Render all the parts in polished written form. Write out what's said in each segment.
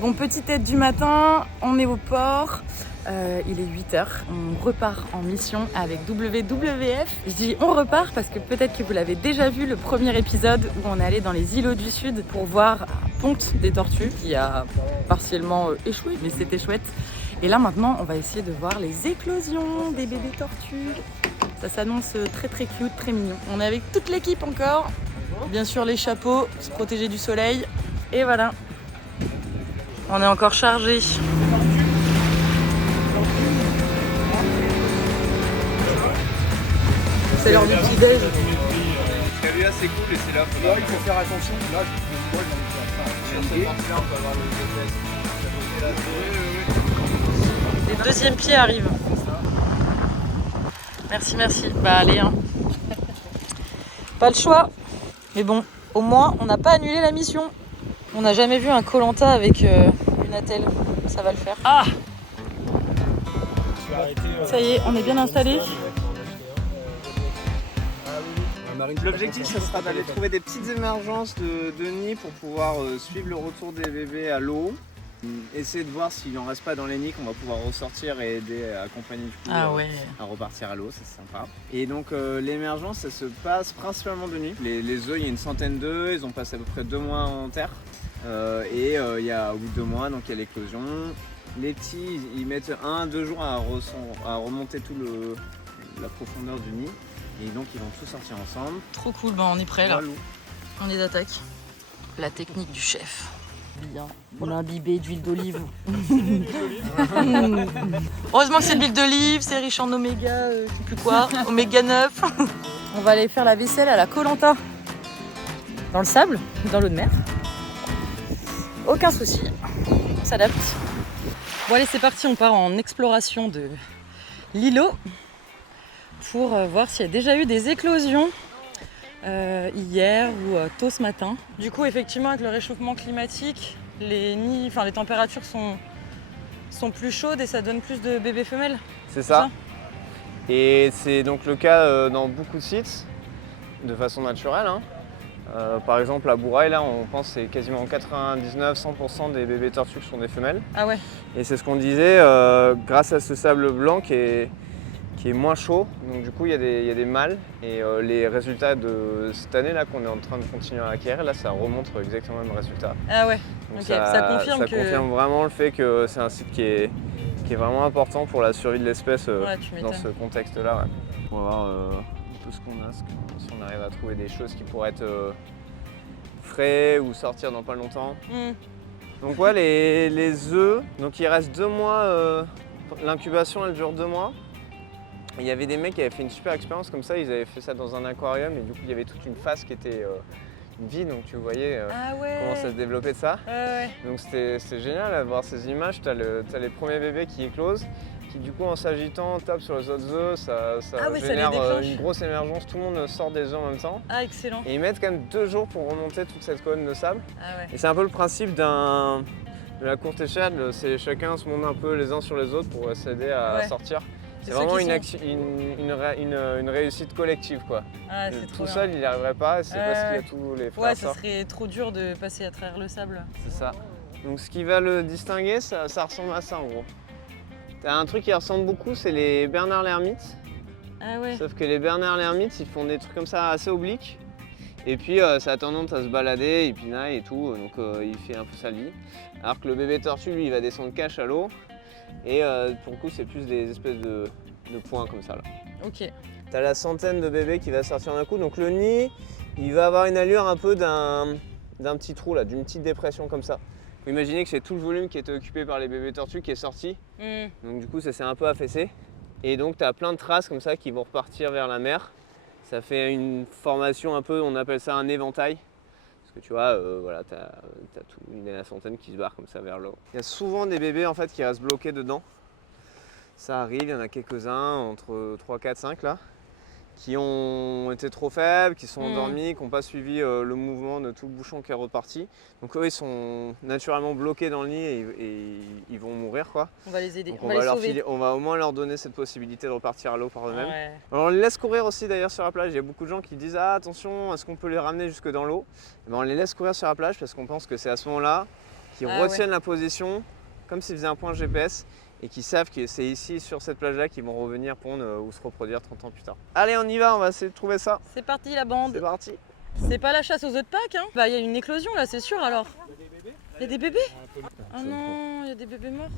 Bon, petite tête du matin, on est au port. Il est 8h, on repart en mission avec WWF. Je dis on repart parce que peut-être que vous l'avez déjà vu, le premier épisode où on est allé dans les îlots du Sud pour voir la ponte des tortues qui a partiellement échoué, mais c'était chouette. Et là maintenant, on va essayer de voir les éclosions des bébés tortues. Ça s'annonce très très cute, très mignon. On est avec toute l'équipe encore. Bien sûr les chapeaux, se protéger du soleil. Et voilà. On est encore chargé. C'est l'heure du petit-déj. Ce qu'a vu là, c'est cool et c'est là. Là, il faut faire attention. Là, Sur ce porte-là, on peut avoir le GPS. Les deuxièmes pieds arrivent. Merci, merci. Bah allez, hein. Pas le choix. Mais bon, au moins, on n'a pas annulé la mission. On n'a jamais vu un Koh-Lanta avec une attelle. Ça va le faire. Ah! Ça y est, on est bien installé. L'objectif, ça sera d'aller trouver des petites émergences de nids pour pouvoir suivre le retour des bébés à l'eau. Essayer de voir s'il n'en reste pas dans les nids, qu'on va pouvoir ressortir et aider à accompagner du coup à repartir à l'eau, ça c'est sympa. Et donc l'émergence, ça se passe principalement de nuit. Les œufs, il y a une centaine d'œufs, ils ont passé à peu près 2 mois en terre. Il y a au bout de 2 mois, donc il y a l'éclosion. Les petits, ils mettent 1-2 jours à remonter tout la profondeur du nid. Et donc ils vont tous sortir ensemble. Trop cool, bah on est prêt là. Voilà. On est d'attaque. La technique du chef. Bien. On a imbibé d'huile d'olive. Heureusement que c'est de l'huile d'olive, c'est riche en oméga, je sais plus quoi, oméga 9. On va aller faire la vaisselle à la Koh-Lanta. Dans le sable, dans l'eau de mer. Aucun souci, on s'adapte. Bon allez, c'est parti, on part en exploration de l'îlot pour voir s'il y a déjà eu des éclosions hier ou tôt ce matin. Du coup, effectivement, avec le réchauffement climatique, les températures sont plus chaudes et ça donne plus de bébés femelles. C'est ça. Et c'est donc le cas dans beaucoup de sites, de façon naturelle. Par exemple, à Bourail, là, on pense que c'est quasiment 99-100% des bébés tortues qui sont des femelles. Ah ouais. Et c'est ce qu'on disait, grâce à ce sable blanc qui est moins chaud, donc du coup il y a des mâles et les résultats de cette année là qu'on est en train de continuer à acquérir, là ça remonte exactement le même résultat. Ah ouais, donc okay. Ça confirme vraiment le fait que c'est un site qui est vraiment important pour la survie de l'espèce dans ce contexte là. Ouais. On va voir un peu ce qu'on a, si on arrive à trouver des choses qui pourraient être frais ou sortir dans pas longtemps. Donc ouais, les œufs, donc il reste 2 mois, l'incubation elle dure 2 mois. Il y avait des mecs qui avaient fait une super expérience comme ça, ils avaient fait ça dans un aquarium et du coup il y avait toute une face qui était vide, donc tu voyais comment ça se développait de ça. Donc c'était génial à voir ces images, t'as les premiers bébés qui éclosent, qui du coup en s'agitant tapent sur les autres œufs, ça génère une grosse émergence, tout le monde sort des œufs en même temps. Ah excellent. Et ils mettent quand même 2 jours pour remonter toute cette colonne de sable. Ah ouais. Et c'est un peu le principe de la courte échelle, c'est chacun se monte un peu les uns sur les autres pour s'aider à sortir. C'est vraiment une réussite collective quoi. Ah, tout seul il n'y arriverait pas, c'est parce qu'il y a tous les frères. Ouais, ça serait trop dur de passer à travers le sable. C'est ça. Donc ce qui va le distinguer, ça ressemble à ça en gros. T'as un truc qui ressemble beaucoup, c'est les Bernard l'ermite. Ah ouais. Sauf que les Bernard l'ermite, ils font des trucs comme ça assez obliques. Et puis ça a tendance à se balader, il pinaille et tout, donc il fait un peu sa vie. Alors que le bébé tortue, lui, il va descendre cache à l'eau. Et pour le coup, c'est plus des espèces de points comme ça là. Ok. T'as la centaine de bébés qui va sortir d'un coup. Donc le nid, il va avoir une allure un peu d'un petit trou là, d'une petite dépression comme ça. Faut imaginer que c'est tout le volume qui était occupé par les bébés tortues qui est sorti. Donc du coup, ça s'est un peu affaissé. Et donc t'as plein de traces comme ça qui vont repartir vers la mer. Ça fait une formation un peu, on appelle ça un éventail. Parce que tu vois, voilà, t'as la centaine qui se barre comme ça vers l'eau. Il y a souvent des bébés en fait qui restent bloqués dedans. Ça arrive, il y en a quelques-uns, entre 3, 4, 5 là, qui ont été trop faibles, qui sont endormis, qui n'ont pas suivi le mouvement de tout le bouchon qui est reparti. Donc eux, ils sont naturellement bloqués dans le nid et ils vont mourir quoi. On va les aider, donc on va les sauver. On va au moins leur donner cette possibilité de repartir à l'eau par eux-mêmes. Ouais. Alors on les laisse courir aussi d'ailleurs sur la plage. Il y a beaucoup de gens qui disent « Ah attention, est-ce qu'on peut les ramener jusque dans l'eau » On les laisse courir sur la plage parce qu'on pense que c'est à ce moment-là qui retiennent la position comme s'ils faisaient un point GPS et qui savent que c'est ici sur cette plage-là qu'ils vont revenir pondre ou se reproduire 30 ans plus tard. Allez, on y va, on va essayer de trouver ça. C'est parti la bande. C'est parti. C'est pas la chasse aux œufs de Pâques, hein. Bah, il y a une éclosion là, c'est sûr alors. Il y a des bébés? Oh non, il y a des bébés morts.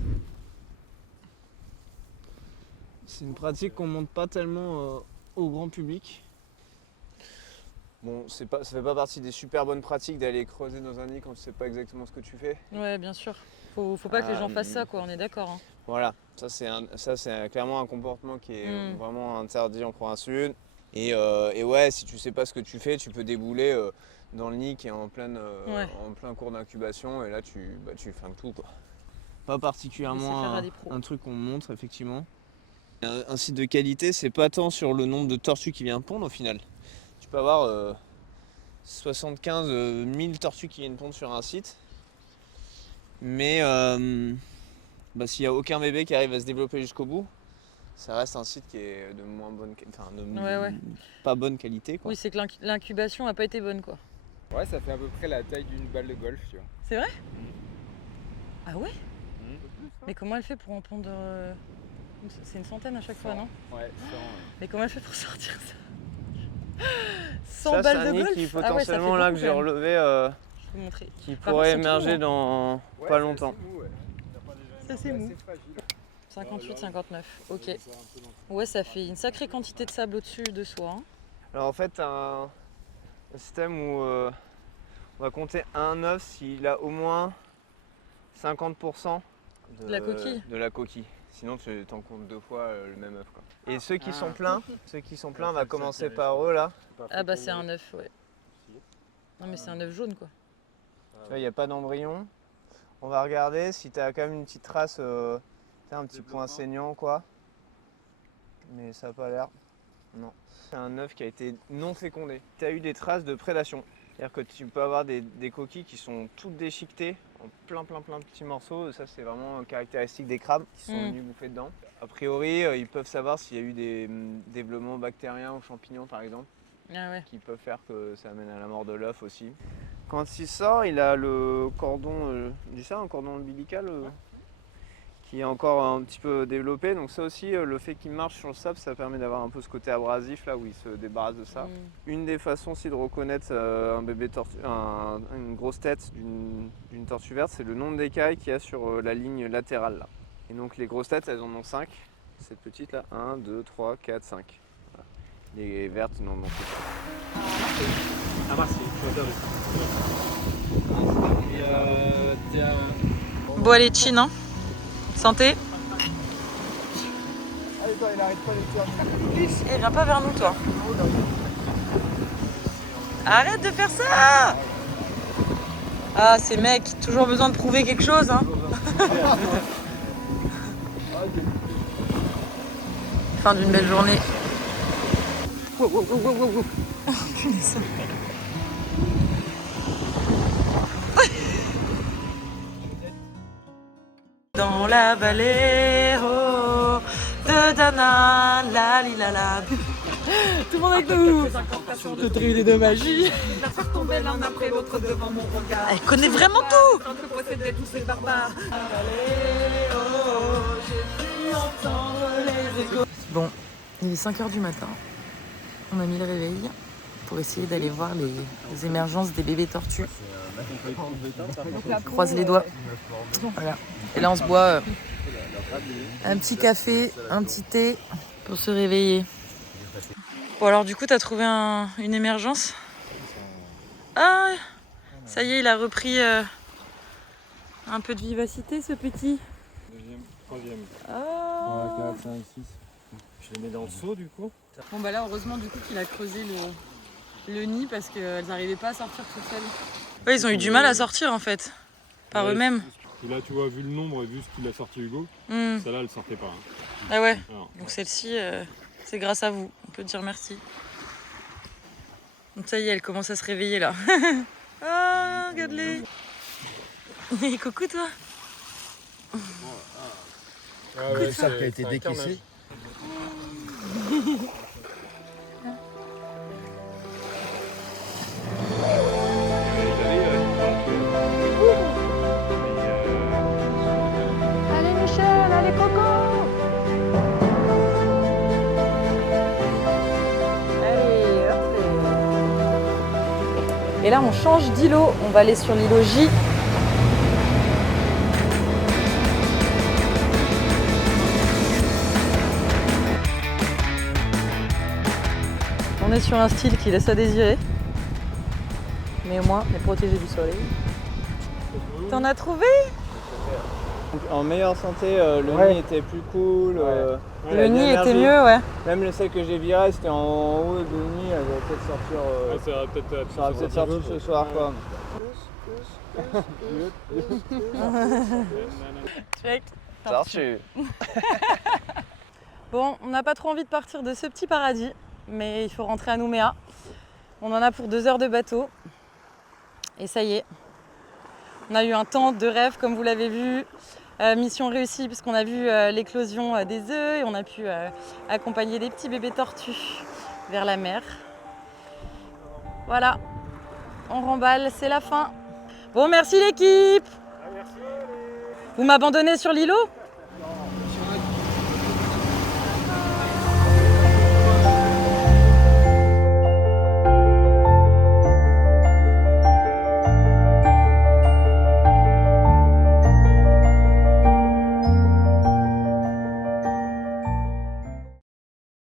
C'est une pratique qu'on montre pas tellement au grand public. Bon, ça fait pas partie des super bonnes pratiques d'aller creuser dans un nid quand tu sais pas exactement ce que tu fais. Ouais, bien sûr. Faut pas que les gens fassent ça, quoi, on est d'accord. Hein. Voilà, ça c'est clairement un comportement qui est vraiment interdit en province sud. Et ouais, si tu sais pas ce que tu fais, tu peux débouler dans le nid qui est en plein cours d'incubation et là tu flingues tout, quoi. Pas particulièrement un truc qu'on montre effectivement. Un site de qualité, c'est pas tant sur le nombre de tortues qui viennent pondre au final. Tu peux avoir 75 000 tortues qui viennent pondre sur un site. Mais s'il n'y a aucun bébé qui arrive à se développer jusqu'au bout, ça reste un site qui est de moins bonne pas bonne qualité, quoi. Oui, c'est que l'incubation n'a pas été bonne, quoi. Ouais, ça fait à peu près la taille d'une balle de golf, tu vois. C'est vrai? Ah ouais? Mais comment elle fait pour en pondre c'est une centaine à chaque fois, non? Ouais, 100. Mais comment elle fait pour sortir ça? 100 ça, balles de golf golf? Qui potentiellement là que j'ai relevé, je peux montrer. Qui pourrait émerger dans pas longtemps. Ça c'est mou. 58, 59, ok. Ouais, ça fait une sacrée quantité de sable au-dessus de soi. Hein. Alors en fait, un système où on va compter un œuf s'il a au moins 50% de la coquille. De la coquille. Sinon tu t'en comptes 2 fois le même œuf, quoi. Et ceux qui sont pleins, on va commencer par eux là. Ah bah c'est un œuf, ouais. Non mais c'est un œuf jaune, quoi. Tu vois, il n'y a pas d'embryon. On va regarder si tu as quand même une petite trace, un petit point saignant, quoi. Mais ça n'a pas l'air. Non. C'est un œuf qui a été non fécondé. Tu as eu des traces de prédation. C'est-à-dire que tu peux avoir des coquilles qui sont toutes déchiquetées en plein de petits morceaux. Ça, c'est vraiment caractéristique des crabes qui sont venus bouffer dedans. A priori, ils peuvent savoir s'il y a eu des développements bactériens ou champignons, par exemple, qui peuvent faire que ça amène à la mort de l'œuf aussi. Quand il sort, il a le cordon, un cordon ombilical qui est encore un petit peu développé. Donc ça aussi, le fait qu'il marche sur le sable, ça permet d'avoir un peu ce côté abrasif là où il se débarrasse de ça. Une des façons aussi de reconnaître un bébé tortue, une grosse tête d'une tortue verte, c'est le nombre d'écailles qu'il y a sur la ligne latérale là. Et donc les grosses têtes, elles en ont 5. Cette petite là, 1, 2, 3, 4, 5. Voilà. Les vertes n'en ont que 5. Ah merci, Bon allez, chin, hein. Santé. Allez toi, il arrête pas de faire. Eh, viens pas vers nous, toi. Arrête de faire ça. Ah, ces mecs, toujours besoin de prouver quelque chose, hein. Fin d'une belle journée. Dans la vallée de Dana, la li la la. Tout le monde avec nous. De trucs et de magie. La faire tomber l'un après l'autre devant mon regard. Elle connaît vraiment tout. Tant que possédaient tous ces barbares. Bon, il est 5h du matin. On a mis le réveil pour essayer d'aller voir les émergences des bébés tortues. Croise les doigts. Voilà. Et là on se boit un petit café, un petit thé pour se réveiller. Bon alors du coup t'as trouvé une émergence? Ah, ça y est, il a repris un peu de vivacité, ce petit. Deuxième, troisième. Ah. 3, 4, 5, 6. Je les mets dans le seau du coup. Bon bah là heureusement du coup qu'il a creusé le nid parce qu'elles n'arrivaient pas à sortir toutes seules. Ouais, ils ont eu du mal à sortir en fait, par eux-mêmes. Et là tu vois, vu le nombre et vu ce qu'il a sorti Hugo, celle-là elle sortait pas. Hein. Ah ouais, Alors, donc celle-ci c'est grâce à vous, on peut dire merci. Donc ça y est, elle commence à se réveiller là. Ah, regarde-les. Coucou toi. Le sable qui a été décaissé. Et là, on change d'îlot. On va aller sur l'îlot J. On est sur un style qui laisse à désirer. Mais au moins, on est protégé du soleil. T'en as trouvé? En meilleure santé, le nid était plus cool. Le nid était mieux, ouais. Même le celle que j'ai viré, c'était en haut de nid, elle va peut-être sortir. Ça va peut-être sortir ce soir, quoi. Check. Tortue. Bon, on n'a pas trop envie de partir de ce petit paradis, mais il faut rentrer à Nouméa. On en a pour 2 heures de bateau. Et ça y est. On a eu un temps de rêve, comme vous l'avez vu. Mission réussie, puisqu'on a vu l'éclosion des œufs et on a pu accompagner des petits bébés tortues vers la mer. Voilà, on remballe, c'est la fin. Bon, merci l'équipe. Vous m'abandonnez sur l'îlot ?